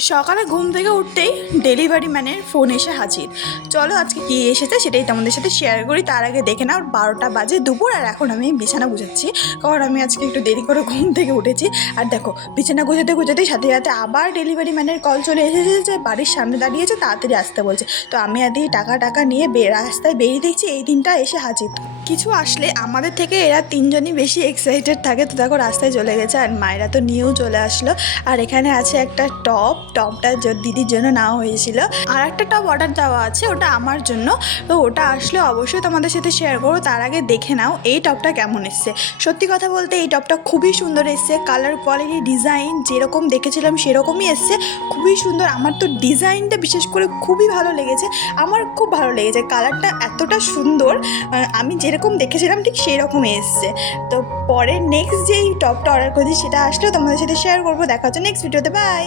সকালে ঘুম থেকে উঠতেই ডেলিভারি ম্যানের ফোন এসে হাজির। চলো আজকে কী এসেছে সেটাই তোমাদের সাথে শেয়ার করি। তার আগে দেখে নাও 12টা বাজে দুপুর, আর এখন আমি বিছানা গুছাচ্ছি, কারণ আমি আজকে একটু দেরি করে ঘুম থেকে উঠেছি। আর দেখো বিছানা গুছাতে গুছাতে সাথে সাথে আবার ডেলিভারি ম্যানের কল চলে এসেছে যে বাড়ির সামনে দাঁড়িয়েছে, তাড়াতাড়ি আসতে বলছে। তো আমি আর দিয়ে টাকা নিয়ে রাস্তায় বেরিয়ে দেখছি এই দিনটা এসে হাজির। কিছু আসলে আমাদের থেকে এরা তিনজনই বেশি এক্সাইটেড থাকে। তো দেখো রাস্তায় চলে গেছে, আর মায়েরা তো নিয়েও চলে আসলো। আর এখানে আছে একটা টপটা দিদির জন্য নেওয়া হয়েছিল, আর একটা টপ অর্ডার দেওয়া আছে, ওটা আমার জন্য। তো ওটা আসলে অবশ্যই তোমাদের সাথে শেয়ার করবো। তার আগে দেখে নাও এই টপটা কেমন এসছে। সত্যি কথা বলতে এই টপটা খুবই সুন্দর এসছে, কালার কোয়ালিটি ডিজাইন যেরকম দেখেছিলাম সেরকমই এসছে, খুবই সুন্দর। আমার তো ডিজাইনটা বিশেষ করে খুবই ভালো লেগেছে, আমার খুব ভালো লেগেছে। কালারটা এতটা সুন্দর, আমি যেরকম দেখেছিলাম ঠিক সেই রকমই এসছে। তো পরে নেক্সট যেই টপটা অর্ডার করেছি সেটা আসলেও তোমাদের সাথে শেয়ার করবো। দেখা হচ্ছে নেক্সট ভিডিওতে, বাই।